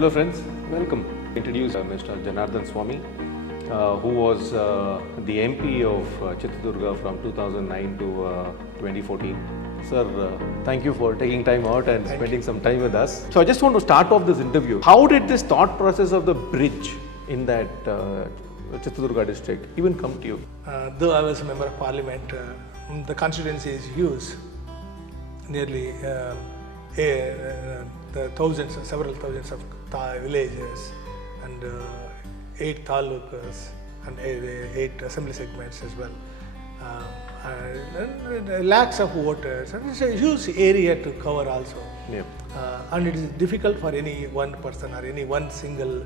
Hello friends, welcome. Introduce Mr. Janardhan Swami, who was the MP of Chitradurga from 2009 to 2014. Sir, thank you for taking time out and spending some time with us. So I just want to start off this interview. How did this thought process of the bridge in that Chitradurga district even come to you? Though I was a member of parliament, the constituency is huge, nearly several thousands of villages and 8 talukas and 8 assembly segments as well. And lakhs of voters, and it's a huge area to cover also. Yeah. And it is difficult for any one person or any one single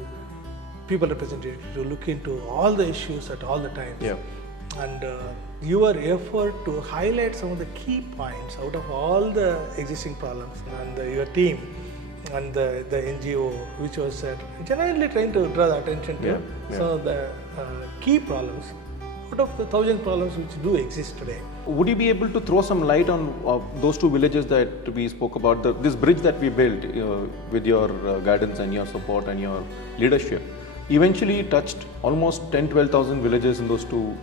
people representative to look into all the issues at all the times. Yeah. And your effort to highlight some of the key points out of all the existing problems, and your team and the NGO, which was genuinely trying to draw the attention to some of the key problems out of the 1,000 problems which do exist today. Would you be able to throw some light on those 2 villages that we spoke about, this bridge that we built with your guidance and your support and your leadership? Eventually touched almost 10-12,000 villages in those 2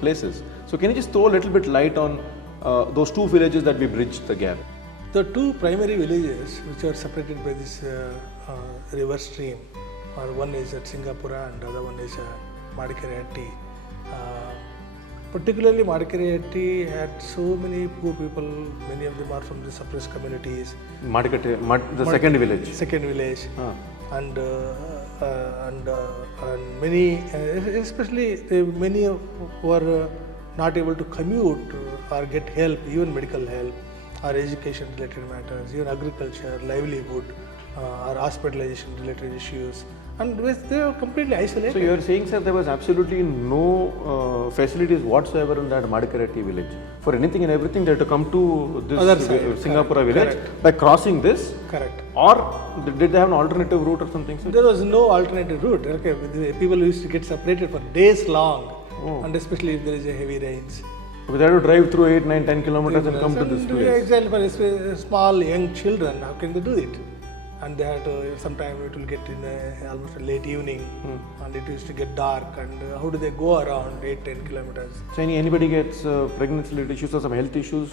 places. So can you just throw a little bit light on those 2 villages that we bridged the gap? The 2 primary villages which are separated by this river stream, one is at Singapura and the other one is Madikeriatti. Particularly Madikeriatti had so many poor people, many of them are from the suppressed communities. The second village? Second village. And many, especially many who are not able to commute or get help, even medical help or education related matters, even agriculture, livelihood or hospitalization related issues, and they were completely isolated. So you are saying, sir, there was absolutely no facilities whatsoever in that Madikeriatti village. For anything and everything, they had to come to this Singapura village by crossing this. Correct. Or did they have an alternative route or something, sir? There was no alternative route. Okay, people used to get separated for days long, and especially if there is a heavy rains. But they had to drive through 8, 9, 10 kilometers and come to this place. Exactly, for small young children, how can they do it? And they had to, sometime it will get in almost a late evening, and it used to get dark, and how do they go around 8-10 kilometers? So anybody gets pregnancy related issues or some health issues,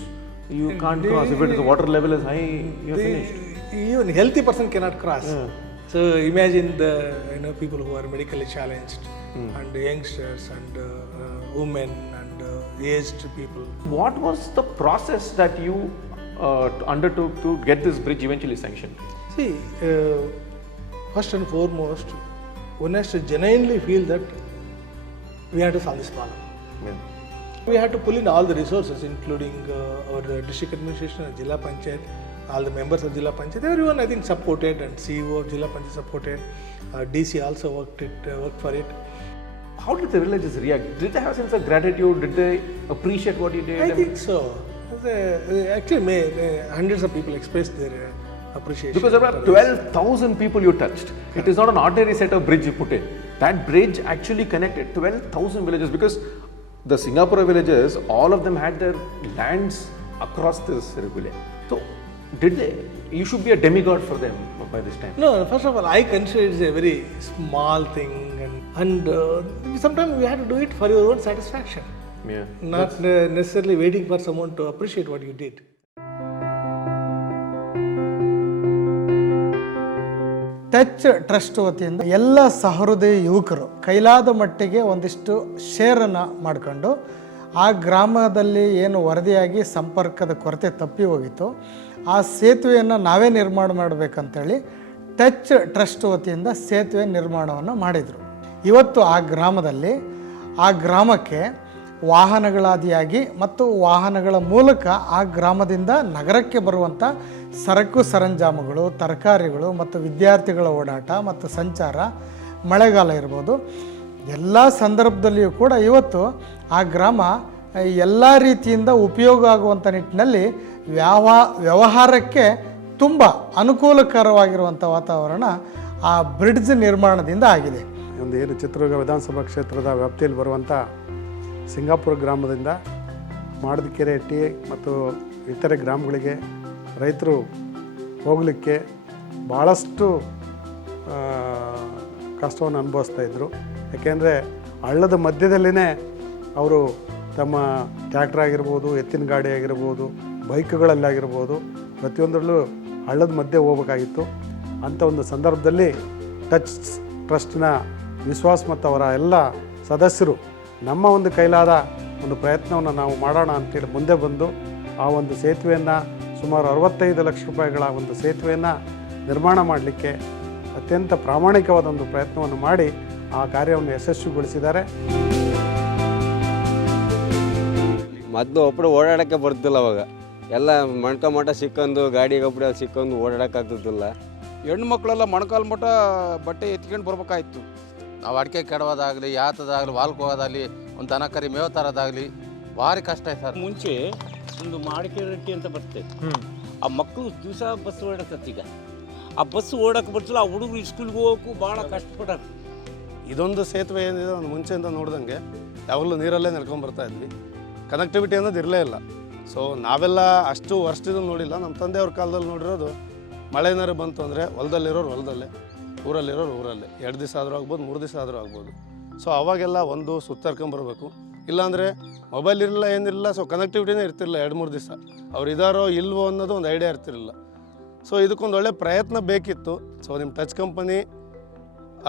you can't cross. If the water level is high, you're finished. Even healthy person cannot cross. Yeah. So imagine the people who are medically challenged, and the youngsters and women and aged people. What was the process that you undertook to get this bridge eventually sanctioned? See, first and foremost, one has to genuinely feel that we have to solve this problem. Yeah. We had to pull in all the resources, including our district administration and Jilla Panchayat, all the members of Jilla Panchayat. Everyone, I think, supported, and CEO of Jilla Panchayat supported. DC also worked for it. How did the villagers react? Did they have a sense of gratitude? Did they appreciate what you did? I think so. Actually, hundreds of people expressed their appreciation. Because there were 12,000 people you touched. It is not an ordinary set of bridge you put in. That bridge actually connected 12,000 villages, because the Singapura villages, all of them had their lands across this rivulet. So, did they? You should be a demigod for them by this time. No, first of all, I consider it is a very small thing, and sometimes we have to do it for your own satisfaction. Yeah. Not necessarily waiting for someone to appreciate what you did. Touch trust ವತಿಯಿಂದ ಎಲ್ಲ ಸಹೃದಯ ಯುವಕರು ಕೈಲಾದ ಮಟ್ಟಿಗೆ ಒಂದಿಷ್ಟು ಶೇರನ್ನು ಮಾಡಿಕೊಂಡು ಆ ಗ್ರಾಮದಲ್ಲಿ ಏನು ವರದಿಯಾಗಿ ಸಂಪರ್ಕದ ಕೊರತೆ ತಪ್ಪಿ ಹೋಗಿತ್ತು, ಆ ಸೇತುವೆಯನ್ನು ನಾವೇ ನಿರ್ಮಾಣ ಮಾಡಬೇಕಂತೇಳಿ ಟಚ್ ಟ್ರಸ್ಟ್ ವತಿಯಿಂದ ಸೇತುವೆ ನಿರ್ಮಾಣವನ್ನು ಮಾಡಿದರು. ಇವತ್ತು ಆ ಗ್ರಾಮದಲ್ಲಿ ಆ ಗ್ರಾಮಕ್ಕೆ ವಾಹನಗಳಾದಿಯಾಗಿ ಮತ್ತು ವಾಹನಗಳ ಮೂಲಕ ಆ ಗ್ರಾಮದಿಂದ ನಗರಕ್ಕೆ ಬರುವಂಥ ಸರಕು ಸರಂಜಾಮುಗಳು, ತರಕಾರಿಗಳು ಮತ್ತು ವಿದ್ಯಾರ್ಥಿಗಳ ಓಡಾಟ ಮತ್ತು ಸಂಚಾರ, ಮಳೆಗಾಲ ಇರ್ಬೋದು, ಎಲ್ಲ ಸಂದರ್ಭದಲ್ಲಿಯೂ ಕೂಡ ಇವತ್ತು ಆ ಗ್ರಾಮ ಎಲ್ಲ ರೀತಿಯಿಂದ ಉಪಯೋಗ ಆಗುವಂಥ ನಿಟ್ಟಿನಲ್ಲಿ ವ್ಯವಹಾರಕ್ಕೆ ತುಂಬ ಅನುಕೂಲಕರವಾಗಿರುವಂಥ ವಾತಾವರಣ ಆ ಬ್ರಿಡ್ಜ್ ನಿರ್ಮಾಣದಿಂದ ಆಗಿದೆ. ಒಂದು ಏನು ಚಿತ್ರದುರ್ಗ ವಿಧಾನಸಭಾ ಕ್ಷೇತ್ರದ ವ್ಯಾಪ್ತಿಯಲ್ಲಿ ಬರುವಂಥ ಸಿಂಗಾಪುರ ಗ್ರಾಮದಿಂದ ಮಾಡದಕೆರೆಹಟ್ಟಿ ಮತ್ತು ಇತರೆ ಗ್ರಾಮಗಳಿಗೆ ರೈತರು ಹೋಗಲಿಕ್ಕೆ ಭಾಳಷ್ಟು ಕಷ್ಟವನ್ನು ಅನುಭವಿಸ್ತಾಯಿದ್ರು. ಯಾಕೆಂದರೆ ಹಳ್ಳದ ಮಧ್ಯದಲ್ಲೇ ಅವರು ತಮ್ಮ ಟ್ರ್ಯಾಕ್ಟರ್ ಆಗಿರ್ಬೋದು, ಎತ್ತಿನ ಗಾಡಿ ಆಗಿರ್ಬೋದು, ಬೈಕ್ಗಳಲ್ಲಾಗಿರ್ಬೋದು, ಪ್ರತಿಯೊಂದರಲ್ಲೂ ಹಳ್ಳದ ಮಧ್ಯೆ ಹೋಗ್ಬೇಕಾಗಿತ್ತು. ಅಂಥ ಒಂದು ಸಂದರ್ಭದಲ್ಲಿ ಟಚ್ ಟ್ರಸ್ಟ್ನ ವಿಶ್ವಾಸ್ ಮತ್ತು ಅವರ ಎಲ್ಲ ಸದಸ್ಯರು ನಮ್ಮ ಒಂದು ಕೈಲಾದ ಒಂದು ಪ್ರಯತ್ನವನ್ನು ನಾವು ಮಾಡೋಣ ಅಂತೇಳಿ ಮುಂದೆ ಬಂದು ಆ ಒಂದು ಸೇತುವೆಯನ್ನು ಸುಮಾರು 65 ಲಕ್ಷ ರೂಪಾಯಿಗಳ ಒಂದು ಸೇತುವೆಯನ್ನು ನಿರ್ಮಾಣ ಮಾಡಲಿಕ್ಕೆ ಅತ್ಯಂತ ಪ್ರಾಮಾಣಿಕವಾದ ಒಂದು ಪ್ರಯತ್ನವನ್ನು ಮಾಡಿ ಆ ಕಾರ್ಯವನ್ನು ಯಶಸ್ವಿಗೊಳಿಸಿದ್ದಾರೆ. ಮೊದಲು ಒಬ್ಬರು ಓಡಾಡೋಕ್ಕೆ ಬರ್ತಿಲ್ಲ. ಅವಾಗ ಎಲ್ಲ ಮಣ್ಕ ಸಿಕ್ಕೊಂಡು ಗಾಡಿಗೆ ಒಬ್ಬರು ಸಿಕ್ಕೊಂಡು ಓಡಾಡೋಕ್ಕಾಗ್ತಿದ್ದಿಲ್ಲ. ಹೆಣ್ಣು ಮಕ್ಕಳೆಲ್ಲ ಮೊಣಕಾಲು ಮಟ್ಟ ಬಟ್ಟೆ ಎತ್ಕೊಂಡು ಬರ್ಬೇಕಾಯ್ತು. ನಾವು ಅಡಿಕೆ ಕೆಡೋದಾಗಲಿ, ಯಾತದಾಗಲಿ, ವಾಲ್ಕ್ ಹೋಗೋದಾಗಲಿ, ಒಂದು ದನ ಕರಿ ಮೇವು ತರೋದಾಗಲಿ ಭಾರಿ ಕಷ್ಟ ಆಯ್ತು ಸರ್. ಮುಂಚೆ ಒಂದು ಮಾಡಿಕೆ ರೊಟ್ಟಿ ಅಂತ ಬರ್ತದೆ, ಆ ಮಕ್ಕಳು ದಿವಸ ಬಸ್ ಓಡಾಡ್ತದೆ. ಈಗ ಆ ಬಸ್ ಓಡಕ್ಕೆ ಬರ್ತಿಲ್ಲ, ಆ ಹುಡುಗರು ಸ್ಕೂಲ್ಗೆ ಹೋಗೋಕ್ಕೂ ಭಾಳ ಕಷ್ಟಪಟ್ಟಾರ. ಇದೊಂದು ಸೇತುವೆ ಏನಿದೆ ಒಂದು ಮುಂಚೆಯಿಂದ ನೋಡ್ದಂಗೆ ಯಾವಾಗಲೂ ನೀರಲ್ಲೇ ನಡ್ಕೊಂಡ್ಬರ್ತಾ ಇದ್ವಿ. ಕನೆಕ್ಟಿವಿಟಿ ಅನ್ನೋದು ಇರಲೇ ಇಲ್ಲ. ಸೊ ನಾವೆಲ್ಲ ಅಷ್ಟು ವರ್ಷದಿಂದ ನೋಡಿಲ್ಲ. ನಮ್ಮ ತಂದೆಯವ್ರ ಕಾಲದಲ್ಲಿ ನೋಡಿರೋದು ಮಳೆ ಏನಾರು ಬಂತು ಅಂದರೆ ಹೊಲದಲ್ಲಿರೋರು ಹೊಲದಲ್ಲೇ, ಊರಲ್ಲಿರೋರು ಊರಲ್ಲೇ, 2 ದಿವಸ ಆದರೂ ಆಗ್ಬೋದು, 3 ದಿವಸ ಆದರೂ ಆಗ್ಬೋದು. ಸೊ ಅವಾಗೆಲ್ಲ ಒಂದು ಸುತ್ತರ್ಕೊಂಬರ್ಬೇಕು, ಇಲ್ಲಾಂದರೆ ಮೊಬೈಲ್ ಇರಲಿಲ್ಲ, ಏನಿರಲಿಲ್ಲ. ಸೊ ಕನೆಕ್ಟಿವಿಟಿನೇ ಇರ್ತಿರಲಿಲ್ಲ 2-3 ದಿವಸ. ಅವ್ರು ಇದಾರೋ ಇಲ್ವೋ ಅನ್ನೋದು ಒಂದು ಐಡಿಯಾ ಇರ್ತಿರಲಿಲ್ಲ. ಸೊ ಇದಕ್ಕೊಂದು ಒಳ್ಳೆ ಪ್ರಯತ್ನ ಬೇಕಿತ್ತು. ಸೊ ನಿಮ್ಮ ಟಚ್ ಕಂಪನಿ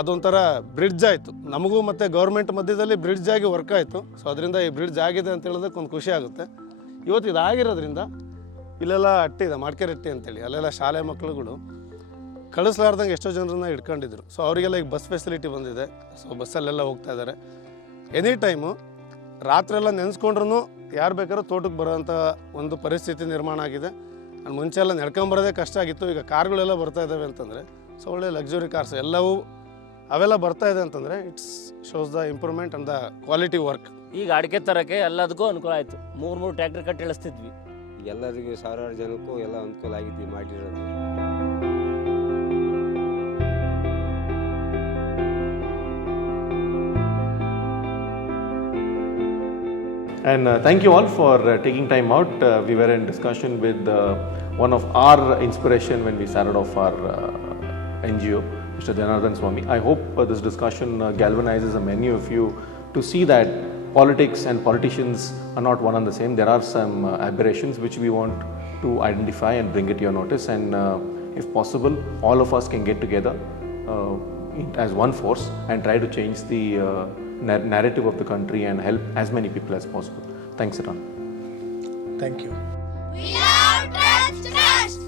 ಅದೊಂಥರ ಬ್ರಿಡ್ಜ್ ಆಯಿತು ನಮಗೂ, ಮತ್ತು ಗೌರ್ಮೆಂಟ್ ಮಧ್ಯದಲ್ಲಿ ಬ್ರಿಡ್ಜ್ ಆಗಿ ವರ್ಕ್ ಆಯಿತು. ಸೊ ಅದರಿಂದ ಈ ಬ್ರಿಡ್ಜ್ ಆಗಿದೆ ಅಂತ ಹೇಳೋದಕ್ಕೆ ಒಂದು ಖುಷಿ ಆಗುತ್ತೆ. ಇವತ್ತು ಇದಾಗಿರೋದ್ರಿಂದ ಇಲ್ಲೆಲ್ಲ ಅಟ್ಟಿ ಇದೆ, ಮಾಡ್ಕೆರೆ ಅಟ್ಟಿ ಅಂತೇಳಿ, ಅಲ್ಲೆಲ್ಲ ಶಾಲೆ ಮಕ್ಕಳುಗಳು ಕಳಿಸ್ಲಾರ್ದಂಗೆ ಎಷ್ಟೋ ಜನರನ್ನ ಇಟ್ಕೊಂಡಿದ್ರು. ಸೊ ಅವರಿಗೆಲ್ಲ ಈಗ ಬಸ್ ಫೆಸಿಲಿಟಿ ಬಂದಿದೆ. ಸೊ ಬಸ್ಸಲ್ಲೆಲ್ಲ ಹೋಗ್ತಾ ಇದ್ದಾರೆ. ಎನಿ ಟೈಮು ರಾತ್ರೆಲ್ಲ ನೆನೆಸ್ಕೊಂಡ್ರೂ ಯಾರು ಬೇಕಾದ್ರೂ ತೋಟಕ್ಕೆ ಬರೋವಂಥ ಒಂದು ಪರಿಸ್ಥಿತಿ ನಿರ್ಮಾಣ ಆಗಿದೆ. ನಾನು ಮುಂಚೆ ಎಲ್ಲ ನಡ್ಕೊಂಬರೋದೇ ಕಷ್ಟ ಆಗಿತ್ತು. ಈಗ ಕಾರ್ಗಳೆಲ್ಲ ಬರ್ತಾ ಇದ್ದಾವೆ ಅಂತಂದರೆ, ಸೊ ಒಳ್ಳೆ ಲಕ್ಸುರಿ ಕಾರ್ಸ್ ಎಲ್ಲವೂ ಅವೆಲ್ಲ ಬರ್ತಾ ಇದೆ ಅಂತಂದರೆ it's shows the improvement and the quality work. ಈಗ ಅಡಿಕೆ ತರಕ್ಕೆ ಎಲ್ಲದಕ್ಕೂ ಅನುಕೂಲ ಆಯಿತು. 3 ಟ್ರ್ಯಾಕ್ಟರ್ ಕಟ್ಟಿ ಇಳಿಸ್ತಿದ್ವಿ. ಎಲ್ಲರಿಗೂ ಸಾವಿರಾರು ಜನಕ್ಕೂ ಎಲ್ಲ ಅನುಕೂಲ ಆಗಿದ್ವಿ ಮಾಡಿರೋದು. And thank you all for taking time out. We were in discussion with one of our inspiration when we started off our NGO, Mr. Janardhan Swami. I hope this discussion galvanizes many of you to see that politics and politicians are not one and the same. There are some aberrations which we want to identify and bring it to your notice. And if possible, all of us can get together as one force and try to change the narrative of the country and help as many people as possible. Thanks, Ran. Thank you. We love Trust Trust.